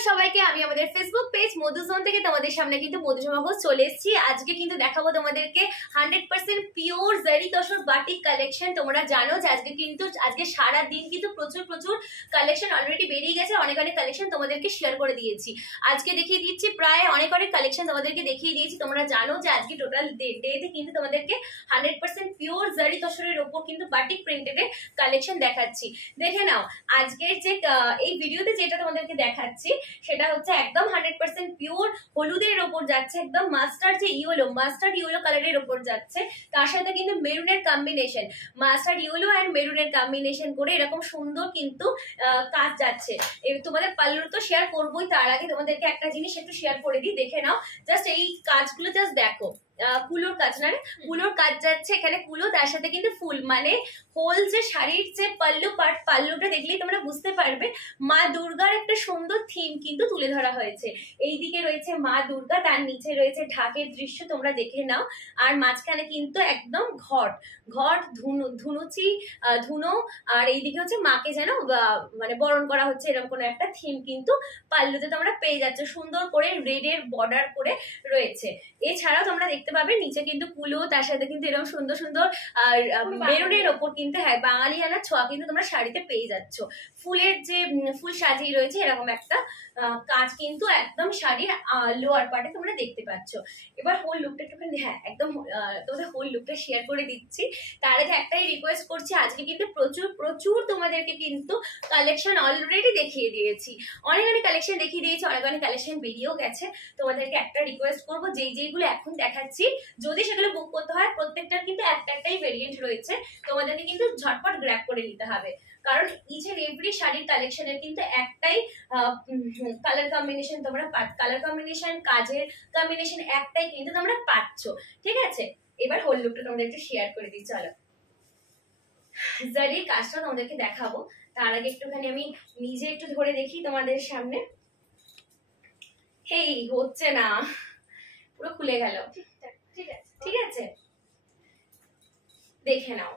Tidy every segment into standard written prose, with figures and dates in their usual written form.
নমস্কার সবাইকে, আমি আমাদের ফেসবুক পেজ মধুজোন থেকে তোমাদের সামনে কিন্তু মধুসভা ঘোষ চলে এসেছি। আজকে কিন্তু দেখাবো তোমাদেরকে 100% পিওর জারি তসর বাটিক কালেকশন। তোমরা জানো যে আজকে সারা দিন কিন্তু প্রচুর কালেকশন অলরেডি বেরিয়ে গেছে। অনেক কালেকশন তোমাদেরকে শেয়ার করে দিয়েছি। আজকে দেখিয়ে দিচ্ছি প্রায় অনেক কালেকশন তোমাদেরকে দেখিয়ে দিয়েছি। তোমরা জানো যে আজকে টোটাল ডেতে কিন্তু তোমাদেরকে 100% পিওর জারি তসরের ওপর কিন্তু বাটিক প্রিন্টেড কালেকশন দেখাচ্ছি। দেখে নাও আজকের যে এই ভিডিওতে যেটা তোমাদেরকে দেখাচ্ছি সেটা হচ্ছে একদম 100% পিওর হলুদের ওপর যাচ্ছে, একদম মাস্টার্ড ইয়েলো কালারের ওপর যাচ্ছে। তার সাথে কিন্তু মেরুনের কম্বিনেশন, মাস্টার্ড ইয়েলো এন্ড মেরুনের কম্বিনেশন করে এরকম সুন্দর কিন্তু কাজ যাচ্ছে। তোমাদের পার্লার তো শেয়ার করবোই, তার আগে তোমাদেরকে একটা জিনিস একটু শেয়ার করে দিই, দেখে নাও। জাস্ট এই কাজগুলো জাস্ট দেখো, কুলোর কাজ না, কুলোর কাজ যাচ্ছে এখানে, কুলো তার সাথে কিন্তু ফুল, মানে হোল যে শাড়ির যে পাল্লুটা দেখলেই তোমরা বুঝতে পারবে মা দুর্গার একটা সুন্দর থিম কিন্তু তুলে ধরা হয়েছে। এইদিকে রয়েছে মা দুর্গা, তার নিচে রয়েছে ঢাকের দৃশ্য, তোমরা দেখে নাও। আর মাঝখানে কিন্তু একদম ঘট ধুনো, আর এইদিকে হচ্ছে মাকে যেন মানে বরণ করা হচ্ছে, এরকম কোনো একটা থিম কিন্তু পাল্লুতে তোমরা পেয়ে যাচ্ছ। সুন্দর করে রেডের বর্ডার করে রয়েছে। এছাড়াও তোমরা দেখতে পাবে নিচে কিন্তু কুলো, তার সাথে কিন্তু এরকম সুন্দর আর মেরুনের ওপর কিন্তু হ্যাঁ বাঙালিয়ানা ছোঁয়া কিন্তু তোমরা শাড়িতে পেয়ে যাচ্ছ। ফুলের যে ফুল সাজিয়ে রয়েছে এরকম একটা কাজ কিন্তু একদম শাড়ির লোয়ার পার্টে তোমরা দেখতে পাচ্ছ। এবার হোল লুকটা একটুখানি একদম তোমাদের হোল লুকটা শেয়ার করে দিচ্ছি। তার আগে একটাই রিকোয়েস্ট করছি, আজকে কিন্তু প্রচুর তোমাদেরকে কিন্তু কালেকশন অলরেডি দেখিয়ে দিয়েছি। অনেক কালেকশন দেখিয়ে দিয়েছি, অনেক কালেকশন বেরিয়েও গেছে। তোমাদেরকে একটা রিকোয়েস্ট করবো, যেইগুলো এখন দেখাচ্ছি যদি সেগুলো বুক করতে হয়, প্রত্যেকটার কিন্তু একটাই ভেরিয়েন্ট রয়েছে, তোমাদেরকে কিন্তু ঝটপট গ্র্যাব করে নিতে হবে। কারণ ইচ এন্ড এভরি শাড়ির কালেকশনের কিন্তু একটাই কালার কম্বিনেশন তোমরা কালার কম্বিনেশন, কাজের কম্বিনেশন একটাই কিন্তু তোমরা পাচ্ছ। ঠিক আছে, এবার হোল লুকটা তোমাদের একটু শেয়ার করে দিই। চলো জারির কাজটা তোমাদেরকে দেখাবো, তার আগে একটুখানি আমি নিজে একটু ধরে দেখি তোমাদের সামনে। হেই হচ্ছে না, পুরো খুলে গেল। ঠিক আছে দেখে নাও,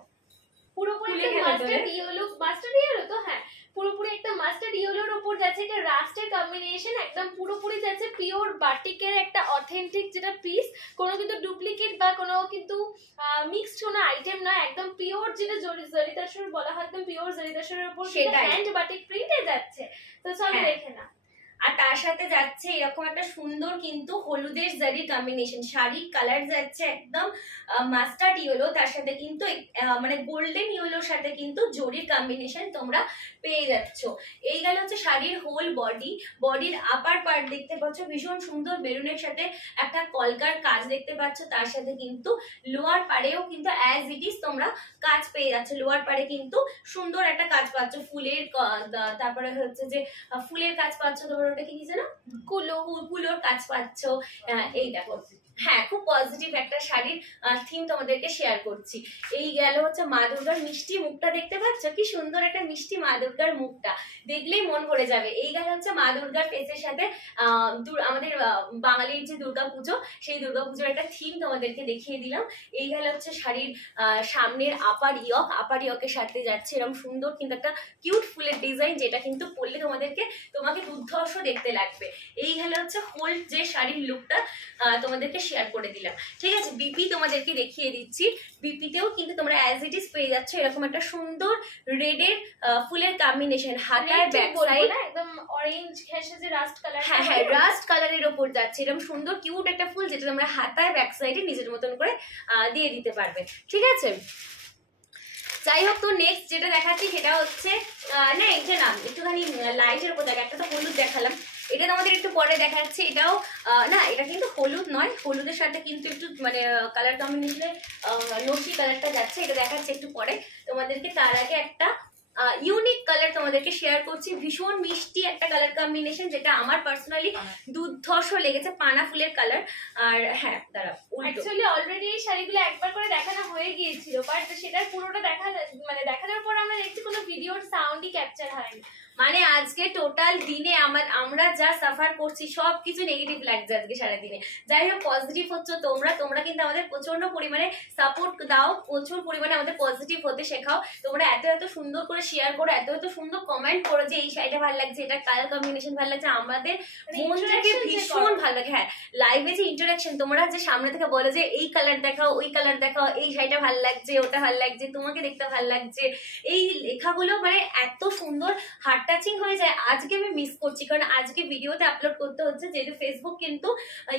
পুরোপুরি একটা মাস্টার্ড ইয়েলো তো হ্যাঁ, পুরোপুরি একটা মাস্টার্ড ইয়েলোর উপর যাচ্ছে, এটা রাস্টের কম্বিনেশন, একদম পুরোপুরি যাচ্ছে পিওর বাটিকের একটা অথেন্টিক যেটা পিস, কোনো কিন্তু ডুপ্লিকেট বা কোনো কিন্তু মিক্সড কোনো আইটেম না, একদম পিওর যেটা জারি তসর বলা হয়, একদম পিওর জারি তসরের উপর সেটা হ্যান্ড বাটিক প্রিন্টে যাচ্ছে। তো চলো দেখে না। আর তার সাথে যাচ্ছে এরকম একটা সুন্দর কিন্তু হলুদের জারির কম্বিনেশন, শাড়ির কালার যাচ্ছে একদম মাস্টার্ড ইয়েলো, তার সাথে কিন্তু মানে গোল্ডেন ইয়েলোর সাথে কিন্তু জরির কম্বিনেশন তোমরা পেয়ে যাচ্ছ। এই গেল হচ্ছে শাড়ির হোল বডির আপার পার্ট দেখতে পাচ্ছ ভীষণ সুন্দর মেরুনের সাথে একটা কলকার কাজ দেখতে পাচ্ছ। তার সাথে কিন্তু লোয়ার পাড়েও কিন্তু অ্যাজ ইট ইজ তোমরা কাজ পেয়ে যাচ্ছ। লোয়ার পাড়ে কিন্তু সুন্দর একটা কাজ পাচ্ছ ফুলের, তারপরে হচ্ছে যে ফুলের কাজ পাচ্ছ, তোমরা ওটাকে কি জানো, কুলোর কাজ পাচ্ছ। এই দেখো, হ্যাঁ খুব পজিটিভ একটা শাড়ির থিম তোমাদেরকে শেয়ার করছি। এই গেল হচ্ছে মা দুর্গার মিষ্টি মুখটা, দেখতে পাচ্ছ কি সুন্দর একটা মিষ্টি মা দুর্গার মুখটা, দেখলেই মন ভরে যাবে। এই গেল হচ্ছে মা দুর্গার ফেসের সাথে আমাদের বাঙালির যে দুর্গা পুজো, সেই দুর্গা পুজোর একটা থিম তোমাদেরকে দেখিয়ে দিলাম। এই গেল হচ্ছে শাড়ির সামনের আপার ইয়কের সাথে যাচ্ছে এরকম সুন্দর কিন্তু একটা কিউট ফুলের ডিজাইন, যেটা কিন্তু পরলে তোমাকে দুর্ধর্ষ দেখতে লাগবে। এই গেল হচ্ছে হোল যে শাড়ির লুকটা তোমাদেরকে শেয়ার করে দিলাম। ঠিক আছে, বিপি তোমাদেরকে দেখিয়ে দিচ্ছি। বিপিতেও কিন্তু তোমরা অ্যাজ ইট ইজ পেয়ে যাচ্ছ এরকম একটা সুন্দর রেডের ফুলের কম্বিনেশন, হাতার ব্যাক সাইড একদম অরেঞ্জ ঘেঁষে যে রাস্ট কালার, হ্যাঁ রাস্ট কালারের ওপর যাচ্ছে এরকম সুন্দর কিউট একটা ফুল, যেটা তোমরা হাতায় ব্যাক সাইডে নিজের মতন করে দিয়ে দিতে পারবে। ঠিক আছে, যাই হোক, তো নেক্সট যেটা দেখাচ্ছি সেটা হচ্ছে না এটা না, একটুখানি লাইটের উপর দেখ, একটা তো হলুদ দেখালাম, এটা তোমাদের একটু পরে দেখাচ্ছি। এটাও না, এটা কিন্তু হলুদ নয়, হলুদের সাথে কিন্তু একটু মানে কালার কম্বিনেশনে নসি কালারটা যাচ্ছে, এটা দেখাচ্ছি একটু পরে তোমাদেরকে। তার আগে একটা ইউনিক কালার তোমাদেরকে শেয়ার করছি, ভীষণ মিষ্টি একটা কালার কম্বিনেশন, যেটা আমার পার্সোনালি দুর্ধর্ষ লেগেছে, পানা ফুলের কালার। আর হ্যাঁ দাঁড়াও, অ্যাকচুয়ালি অলরেডি এই শাড়িগুলো একবার করে দেখানো হয়ে গিয়েছিল, বাট সেটার পুরোটা দেখানোর পর আমরা দেখছি কোনো ভিডিওর সাউন্ডই ক্যাপচার হয়নি। মানে আজকে টোটাল দিনে আমরা যা সাফার করছি সবকিছু নেগেটিভ লাগছে আজকে সারাদিনে। যাই হোক, পজিটিভ হচ্ছে তোমরা কিন্তু আমাদের প্রচন্ড পরিমাণে সাপোর্ট দাও, প্রচুর পরিমাণে আমাদের পজিটিভ হতে শেখাও। তোমরা এত এত সুন্দর করে শেয়ার করো, এত এত সুন্দর কমেন্ট করো যে এই শাড়িটা ভালো লাগছে, এটা কালার কম্বিনেশন ভালো লাগছে, আমাদের মন থেকে ভীষণ ভালো লাগে। হ্যাঁ, লাইভে যে ইন্টারাকশন, তোমরা যে সামনে থেকে বলো যে এই কালার দেখাও, ওই কালার দেখাও, এই শাড়িটা ভালো লাগছে, ওটা ভালো লাগছে, তোমাকে দেখতে ভালো লাগছে, এই লেখাগুলো মানে এত সুন্দর হার্ট টাচিং হয়ে যায়। আজকে আমি মিস করছি, কারণ আজকে ভিডিওতে আপলোড করতে হচ্ছে, যেহেতু ফেসবুক কিন্তু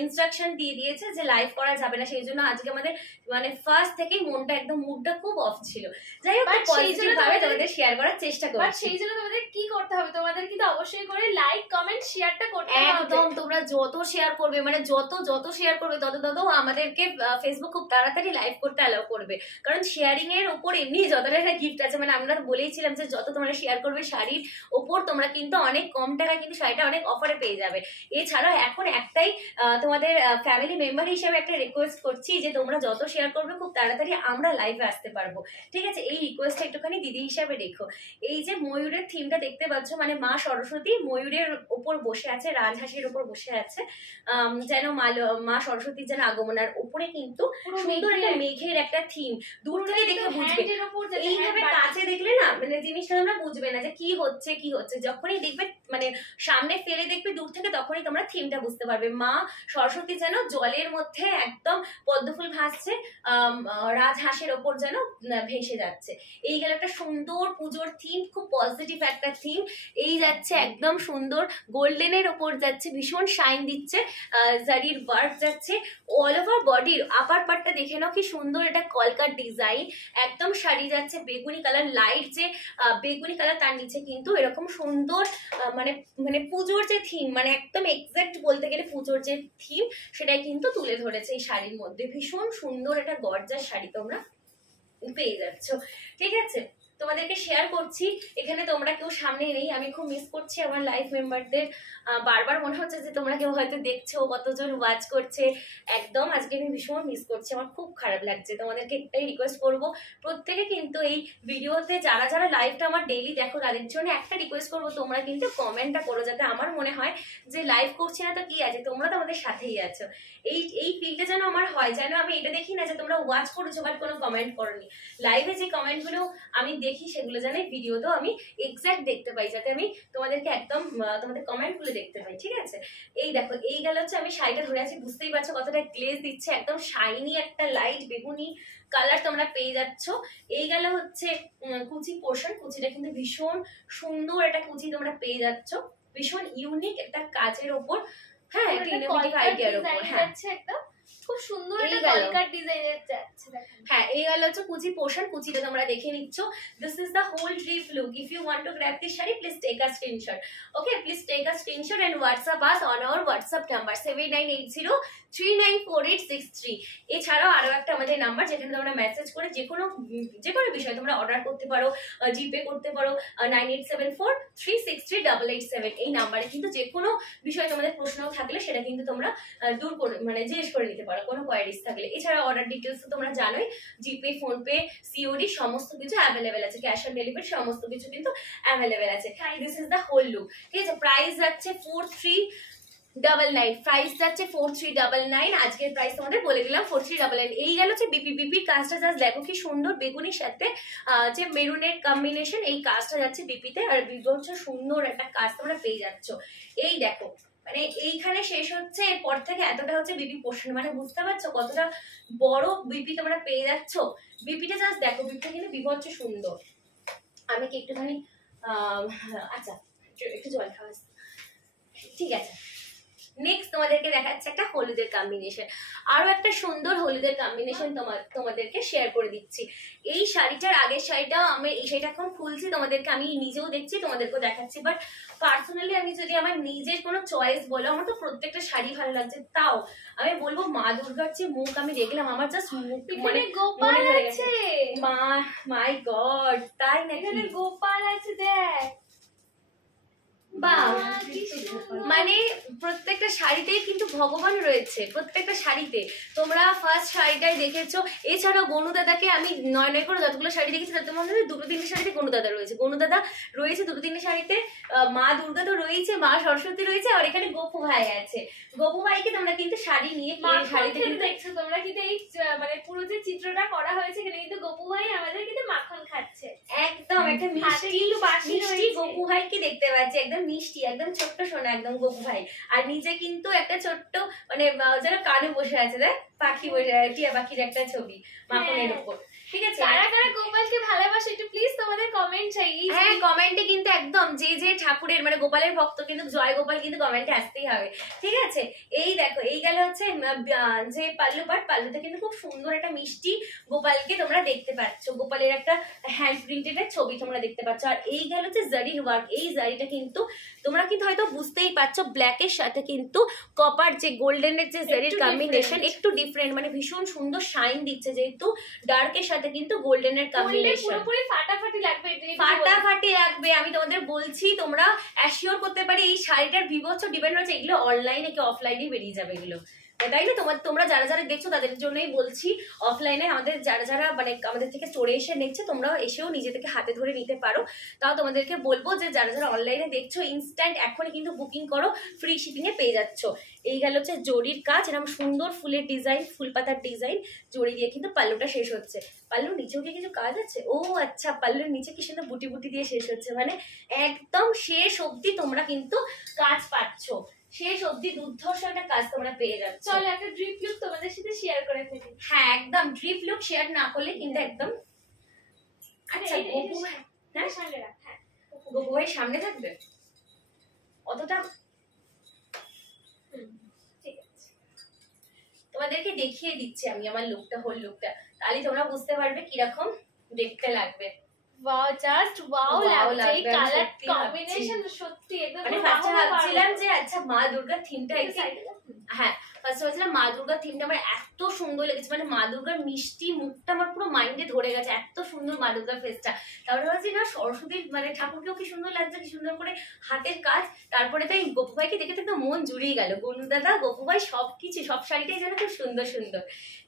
ইনস্ট্রাকশন দিয়ে দিয়েছে যে লাইভ করা যাবে না, সেই জন্য আজকে আমাদের মানে ফার্স্ট থেকেই মনটা একদম মুডটা খুব অফ ছিল। যাই হোক, পজিটিভ ভাবে তোমাদের শেয়ার করার চেষ্টা করছি। বাট সেই জন্য তোমাদের কি করতে হবে, তোমাদের কিন্তু অবশ্যই করে লাইক কমেন্ট শেয়ারটা করতে হবে। একদম, তোমরা যত শেয়ার করবে, মানে যত শেয়ার করবে তত আমাদেরকে ফেসবুক খুব তাড়াতাড়ি লাইভ করতে অ্যালাউ করবে, কারণ শেয়ারিং এর উপর এমনি যতটা একটা গিফট আছে। মানে আমরা বলেইছিলাম যে যত তোমরা শেয়ার করবে শাড়ির ওপর তোমরা কিন্তু অনেক কম টাকায় কিন্তু শাড়িটা অনেক অফারে পেয়ে যাবে। এছাড়াও এখন একটাই তোমাদের ফ্যামিলি মেম্বার হিসেবে একটা রিকোয়েস্ট করছি যে তোমরা যত শেয়ার করবে খুব তাড়াতাড়ি আমরা লাইভে আসতে পারবো, ঠিক আছে? এই রিকোয়েস্টটা একটুখানি দিদি হিসাবে রেখো। এই যে ময়ূরের থিমটা দেখতে পাচ্ছ, মানে মা সরস্বতী ময়ূরের ওপর বসে আছে, রাজহাঁসের ওপর বসে আছে, যেন মা সরস্বতীর যেন আগমন। আর উপরে কিন্তু সুন্দর একটা মেঘের একটা থিম, দূর থেকে দেখে বুঝবে। এইভাবে কাছে দেখলে না মানে জিনিসটা তোমরা বুঝবে না যে কি হচ্ছে। যখনই দেখবে মানে সামনে ফেলে দেখবে দূর থেকে, তখনই তোমরা থিমটা বুঝতে পারবে। মা সরস্বতী যেন জলের মধ্যে একদম পদ্মফুল ভাসছে, রাজহাঁসের ওপর যেন ভেসে যাচ্ছে। এই গেল একটা সুন্দর পুজোর থিম, খুব পজিটিভ একটা থিম। এই যাচ্ছে একদম সুন্দর গোল্ডেনের ওপর যাচ্ছে, ভীষণ শাইন দিচ্ছে, জারির ওয়ার্ক যাচ্ছে অল ওভার বডির। আপার পার্টটা দেখে নাও কি সুন্দর, এটা কলকার ডিজাইন, একদম শাড়ি যাচ্ছে বেগুনি কালার, লাইট যে বেগুনি কালার, তার নিচে কিন্তু এরকম সুন্দর মানে পুজোর যে থিম, মানে একদম এক্সাক্ট বলতে গেলে পুজোর যে থিম সেটাই কিন্তু তুলে ধরেছে এই শাড়ির মধ্যে। ভীষণ সুন্দর একটা গর্জাস শাড়ি তোমরা পেয়ে যাচ্ছ, ঠিক আছে? তোমাদেরকে শেয়ার করছি। এখানে তোমরা কেউ সামনে নেই, আমি খুব মিস করছি আমার লাইভ মেম্বারদের। বারবার মনে হচ্ছে যে তোমরা কেউ হয়তো দেখছো, কতজন ওয়াচ করছে, একদম আজকে আমি ভীষণ মিস করছি, আমার খুব খারাপ লাগছে। তোমাদেরকে একটাই রিকোয়েস্ট করবো, প্রত্যেকে কিন্তু এই ভিডিওতে যারা যারা লাইভটা আমার ডেইলি দেখো তাদের জন্য একটা রিকোয়েস্ট করবো, তোমরা কিন্তু কমেন্টটা করো, যাতে আমার মনে হয় যে লাইভ করছি না তো কি আছে, তোমরা তো আমাদের সাথেই আছো। এই ফিলটা যেন আমার হয়, যেন আমি এটা দেখি না যে তোমরা ওয়াচ করেছো বাট কোনো কমেন্ট করোনি। লাইভে যে কমেন্টগুলো আমি দেখি সেগুলো যেন ভিডিওতেও আমি এক্সাক্ট দেখতে পাই, যাতে আমি তোমাদেরকে একদম তোমাদের কমেন্টগুলো দেখতে পাই, ঠিক আছে? এই দেখো, এই গেল হচ্ছে আমি শাড়িটা ধরে আছি, বুঝতেই পারছো কতটা গ্লেজ দিচ্ছে, একদম শাইনি একটা লাইট বেগুনি কালার তোমরা পেয়ে যাচ্ছ। এই গেল হচ্ছে কুচি পোর্শন, কুচিটা কিন্তু ভীষণ সুন্দর একটা কুচি তোমরা পেয়ে যাচ্ছ, ভীষণ ইউনিক একটা কাজের ওপর, হ্যাঁ, একটা ইনোভেটিভ আইডিয়ার ওপর। হ্যাঁ, একদম খুব সুন্দর একটা কলকার ডিজাইনের যাচ্ছে। হ্যাঁ, এই হলো হচ্ছে কুচি পোর্শন, কুচিটা তোমরা দেখে নিচ্ছ। This is the whole drip look. If you want to grab this sari, please take a screenshot. Okay, please take a screenshot and WhatsApp us on our WhatsApp number 7980394863। এছাড়াও আরো একটা আমাদের নাম্বার, যেখানে তোমরা মেসেজ করে যে কোনো বিষয় তোমরা অর্ডার করতে পারো, জিপে করতে পারো 9874363887। এই নাম্বারে কিন্তু যে কোনো বিষয় তোমাদের প্রশ্ন থাকলে সেটা কিন্তু তোমরা দূর করে মানে জিজ্ঞেস করে নিতে পারো, কোনো কোয়ারিজ থাকলে। এছাড়া অর্ডার ডিটেলস তো তোমরা জানোই, জিপে, ফোনপে, সিওডি সমস্ত কিছু অ্যাভেলেবেল আছে, ক্যাশ অন ডেলিভারি সমস্ত কিছু কিন্তু অ্যাভেলেবেল আছে। This is the whole look, ঠিক আছে? প্রাইস যাচ্ছে 4399, প্রাইস যাচ্ছে 4399। আজকের প্রাইস তোমাদের বলে দিলাম 4399। এই গেল হচ্ছে বিপির কাজটা, জাস্ট দেখো কি সুন্দর, বেগুনির সাথে যে মেরুনের কম্বিনেশন, এই কাজটা যাচ্ছে বিপিতে, আর হচ্ছে সুন্দর একটা কাজ তোমরা পেয়ে যাচ্ছ। এই দেখো, মানে এইখানে শেষ হচ্ছে, এরপর থেকে এতটা হচ্ছে বিপি পোর্শন, মানে বুঝতে পারছো কতটা বড় বিপি তোমরা পেয়ে যাচ্ছ। বিপিটা জাস্ট দেখো, বিপিটা কিন্তু বিভৎস সুন্দর। আমি কি একটুখানি আচ্ছা একটু জল খাওয়া, ঠিক আছে? নেক্সট তোমাদেরকে দেখাচ্ছে একটা হলুদের কম্বিনেশন, আরো একটা সুন্দর হলুদের কম্বিনেশন তোমাদেরকে শেয়ার করে দিচ্ছি। এই শাড়িটার আগের শাড়িটাও আমি এই শাড়িটা এখন খুলছি, তোমাদেরকে আমি নিজেও দেখছি, তোমাদেরকেও দেখাচ্ছি। বাট পার্সোনালি আমি যদি আমার নিজের কোনো চয়েস বলো, আমার তো প্রত্যেকটা শাড়ি ভালো লাগছে, তাও আমি বলবো মা দুর্গার যে মুখ আমি দেখলাম, আমার জাস্ট মানে গোপাল আছে, মাই গড, তাই নাকি? গোপাল আছে, দেখ, মানে প্রত্যেকটা শাড়িতেই কিন্তু ভগবান রয়েছে, প্রত্যেকটা শাড়িতে। তোমরা ফার্স্ট শাড়িটাই দেখেছো, এছাড়াও গনুদাদাকে আমি নয় নয় করে যতগুলো শাড়ি দেখেছি তার মধ্যে দুটো তিনটে শাড়িতে গনুদাদা রয়েছে, গনুদাদা রয়েছে দুটো তিনটে শাড়িতে, মা দুর্গা তো রয়েছে, মা সরস্বতী রয়েছে, আর এখানে গোপু ভাই আছে। গোপু ভাইকে তোমরা কিন্তু শাড়ি নিয়ে শাড়িতে কিন্তু দেখছো তোমরা, কিন্তু এই মানে পুরো যে চিত্রটা করা হয়েছে এখানে কিন্তু গোপু ভাই আমাদের কিন্তু মাখন খাচ্ছে, একদম একটা মিষ্টি গোপু ভাইকে দেখতে পাচ্ছি, একদম মিষ্টি, একদম ছোট্ট সোনা, একদম গোপু ভাই। আর নিচে কিন্তু একটা ছোট্ট মানে যারা কানে বসে আছে, দেখ পাখি বসে, টিয়া পাখির একটা ছবি মাখনের উপর। ঠিক আছে, কারা কারা গোপালকে ভালোবাসে একটু প্লিজ তোমাদের কমেন্ট চাই। হ্যাঁ কমেন্টে কিন্তু একদম যে যে ঠাকুরের মানে গোপালের ভক্ত কিন্তু জয় গোপাল কিন্তু কমেন্টে আসতেই হবে। ঠিক আছে, এই দেখো এই গেল হচ্ছে যে পাল্লু পাট, পাল্লুতে কিন্তু খুব সুন্দর একটা মিষ্টি গোপালকে তোমরা দেখতে পাচ্ছ, গোপালের একটা হ্যান্ড প্রিন্টেড ছবি তোমরা দেখতে পাচ্ছ। আর এই গেল হচ্ছে জারির ওয়ার্ক, এই জারিটা কিন্তু তোমরা কিন্তু হয়তো বুঝতেই পারছো ব্ল্যাকের সাথে কিন্তু কপার যে গোল্ডেনের যে জারির কম্বিনেশন একটু ডিফারেন্ট, মানে ভীষণ সুন্দর শাইন দিচ্ছে, যেহেতু ডার্কের সাথে কিন্তু গোল্ডেনের কম্বিনেশন। পুরোপুরি ফাটাফাটি লাগবে, ফাটাফাটি লাগবে, আমি তোমাদের বলছি। তোমরা অ্যাসিওর করতে পারি এই শাড়িটার বিভৎস ডিপেন্ড হচ্ছে এগুলো অনলাইনে কি অফলাইনে বেরিয়ে যাবে এগুলো, তাই না? তোমরা যারা যারা দেখছো তাদের জন্যই বলছি, অফলাইনে আমাদের যারা যারা মানে আমাদের থেকে স্টোরে এসে নিচ্ছে তোমরা এসেও নিজে থেকে হাতে ধরে নিতে পারো। তাও তোমাদেরকে বলবো যে যারা যারা অনলাইনে দেখছো ইনস্ট্যান্ট এখনই কিন্তু বুকিং করো, ফ্রি শিপিং এ পেয়ে যাচ্ছ। এই গেল হচ্ছে জরির কাজ, এরকম সুন্দর ফুলের ডিজাইন, ফুল পাতার ডিজাইন, জড়ি দিয়ে কিন্তু পাল্লুটা শেষ হচ্ছে। পাল্লুর নিচেও কি কিছু কাজ আছে? ও আচ্ছা, পাল্লুর নিচে কি সুন্দর বুটি বুটি দিয়ে শেষ হচ্ছে, মানে একদম শেষ অবধি তোমরা কিন্তু কাজ পাচ্ছ, শেষ অবধি দুর্ধর্ষ একটা কাজ তোমরা পেয়ে যাচ্ছ। চলো একটা ড্রিপ লুক তোমাদের সাথে শেয়ার করে ফেলি। হ্যাঁ একদম ড্রিপ লুক শেয়ার না করলে কিন্তু একদম। আচ্ছা গোপু ভাই, হ্যাঁ সামনে রাখ, হ্যাঁ গোপু ভাই সামনে থাকবে অতটা, ঠিক আছে তোমাদেরকে দেখিয়ে দিচ্ছি আমি আমার লুকটা, হোল লুকটা, তাহলে তোমরা বুঝতে পারবে কিরকম দেখতে লাগবে। ওয়াও, জাস্ট ওয়াও লাগছে, এই কালার কম্বিনেশন সত্যি একদম। মানে ফার্স্টে ভাবছিলাম যে আচ্ছা মা দুর্গার থিমটা হ্যাঁ ফার্স্টে ভাবছিলাম মা দুর্গার থিমটা আমার এত সুন্দর লেগেছে, মানে মা দুর্গার মিষ্টি মুখটা আমার পুরো মাইন্ডে ধরে গেছে, এত সুন্দর মা দুর্গার ফেসটা। তারপরে ভাবছি না সরস্বতীর মানে ঠাকুরকেও কি সুন্দর লাগছে, কি সুন্দর করে হাতের কাজ। তারপরে তাই গোপু ভাইকে দেখে তো একদম মন জুড়িয়ে গেল, গনু দাদা গোপু ভাই সবকিছু সব শাড়িটাই যেন খুব সুন্দর সুন্দর।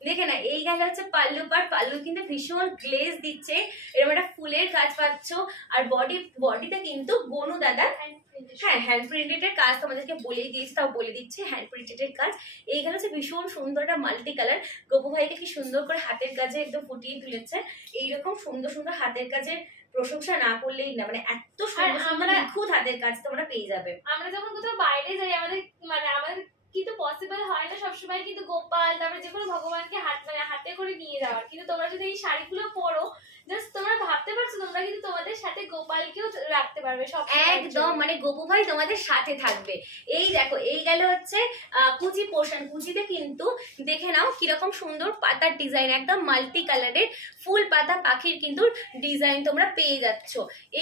দেখে না এই গেল হচ্ছে পাল্লু পাট, পাল্লু কিন্তু ভীষণ গ্লেজ দিচ্ছে, এরকম একটা ফুলের কাজ পাচ্ছ। আর বডিতে কিন্তু গনু দাদা হ্যাঁ হ্যান্ড প্রিন্টেড এর কাজ তোমাদেরকে বলেই দিয়েছি, তাও বলে দিচ্ছি হ্যান্ড প্রিন্টেড এর কাজ। এইখানে হচ্ছে ভীষণ সুন্দর একটা মাল্টি কালার, গোপু ভাইকে কি সুন্দর করে হাতের কাজে একদম ফুটিয়ে তুলেছে। এইরকম সুন্দর সুন্দর হাতের কাজের প্রশংসা না করলেই না, মানে এত সুন্দর সুন্দর নিখুঁত হাতের কাজ তোমরা পেয়ে যাবে। আমরা যখন কোথাও বাইরে যাই আমাদের কিন্তু পসিবল হয় না সবসময় কিন্তু গোপাল তারপরে যে কোনো ভগবানকে হাতে করে নিয়ে যাওয়ার, কিন্তু তোমরা যদি এই শাড়িগুলো পরো জাস্ট তোমরা ভাবতে পারছো তোমরা কিন্তু তোমাদের সাথে গোপালকেও রাখতে পারবে সব একদম, মানে গোপু ভাই তোমাদের সাথে থাকবে। এই দেখো এই গেল হচ্ছে কুচি পোর্শন, কুচিতে কিন্তু দেখে নাও কিরকম সুন্দর পাতার ডিজাইন, একদম মাল্টি কালারের ফুল পাতা পাখির কিন্তু ডিজাইন তোমরা পেয়ে যাচ্ছ।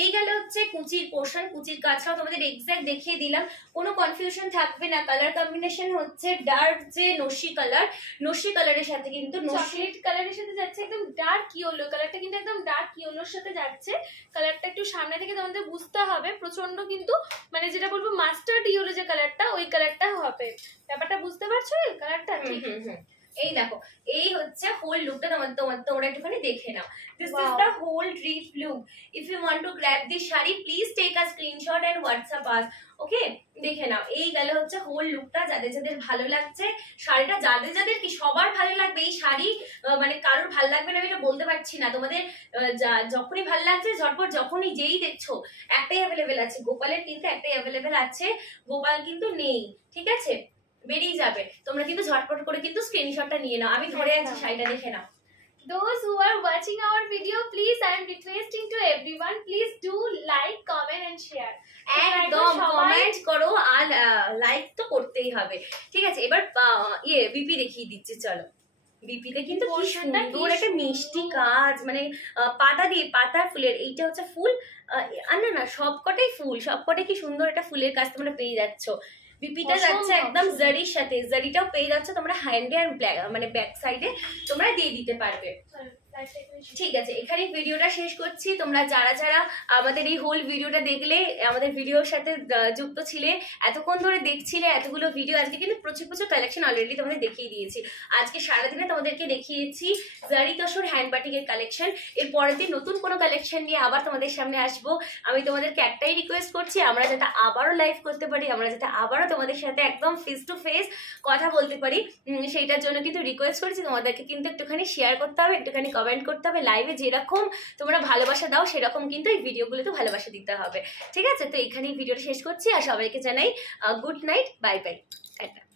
এই গেল হচ্ছে কুচির পোর্শন, কুচির কাজটাও তোমাদের এক্সাক্ট দেখিয়ে দিলাম, কোনো কনফিউশন থাকবে না। কালার কম্বিনেশন হচ্ছে ডার্ক যে নস্যি কালারের সাথে কিন্তু চকলেট কালারের সাথে যাচ্ছে, একদম ডার্ক ইয়েলো কালারটা কিন্তু একদম ডার্ক ইয়েলোর সাথে যাচ্ছে। কালারটা একটু সামনে থেকে তোমাদের বুঝতে হবে, প্রচন্ড কিন্তু মানে যেটা বলবো মাস্টার্ড ইয়েলো যে কালারটা ওই কালারটা হবে, ব্যাপারটা বুঝতে পারছো এই কালারটা? ঠিক এই দেখো এই হচ্ছে হোল লুকটা, তোমরা একটুখানি দেখে নাও। This is the whole drip look. If you want to grab this sari please take a screenshot and WhatsApp us. Okay দেখে নাও এই গেল হচ্ছে হোল লুকটা। যাদের যাদের ভালো লাগছে শাড়িটা, যাদের যাদের কি সবার ভালো লাগবে এই শাড়ি, মানে কারোর ভালো লাগবে না আমি এটা বলতে পারছি না। তোমাদের যখনই ভালো লাগছে ঝটপট যখনই যেই দেখছো একটাই অ্যাভেলেবেল আছে, গোপালের কিন্তু একটাই অ্যাভেলেবেল আছে, গোপাল কিন্তু নেই। ঠিক আছে, বেরিয়ে যাবে, তোমরা কিন্তু ঝটপট করে কিন্তু স্ক্রিনশটটা নিয়ে নাও। আমি ধরে আছি শাড়িটা, দেখে নাও। Those who are watching our video, please I am requesting to everyone, please do like, comment and share. একদম কমেন্ট করো আর লাইক তো করতেই হবে। ঠিক আছে, এবার বিপি দেখিয়ে দিচ্ছি, চলো। বিপিতে কিন্তু কি সুন্দর একটা মিষ্টি কাজ, মানে পাতা ফুলের, এইটা হচ্ছে ফুল আর না সবকটাই ফুল, সবকটাই কি সুন্দর একটা ফুলের কাজ তোমরা পেয়ে যাচ্ছ। বিপিটা যাচ্ছে একদম জারির সাথে, জারিটাও পেয়ে যাচ্ছে তোমরা হ্যান্ডে আর মানে ব্যাক সাইডে তোমরা দিয়ে দিতে পারবে। ঠিক আছে, এখানে ভিডিওটা শেষ করছি। তোমরা যারা যারা আমাদের এই হোল ভিডিওটা দেখলে, আমাদের ভিডিওর সাথে যুক্ত ছিলে, এতক্ষণ ধরে দেখছিলে এতগুলো ভিডিও, আজকে কিন্তু প্রচুর প্রচুর কালেকশন অলরেডি তোমাদের দেখিয়ে দিয়েছি। আজকে সারাদিনে তোমাদেরকে দেখিয়েছি জারি তসর হ্যান্ড বাটিকের কালেকশন। এর পরের দিন নতুন কোনো কালেকশন নিয়ে আবার তোমাদের সামনে আসবো। আমি তোমাদেরকে একটাই রিকোয়েস্ট করছি, আমরা যাতে আবারও লাইভ করতে পারি, আমরা যাতে আবারও তোমাদের সাথে একদম ফেস টু ফেস কথা বলতে পারি, সেইটার জন্য কিন্তু রিকোয়েস্ট করছি। তোমাদেরকে কিন্তু একটুখানি শেয়ার করতে হবে, একটুখানি কমেন্ট করতে হবে, লাইভে যেরকম তোমরা ভালোবাসা দাও সেরকম কিন্তু এই ভিডিওগুলোতে ভালোবাসা দিতে হবে। ঠিক আছে, তো এখানেই ভিডিওটা শেষ করছি আর সবাইকে জানাই good night, bye bye, tata.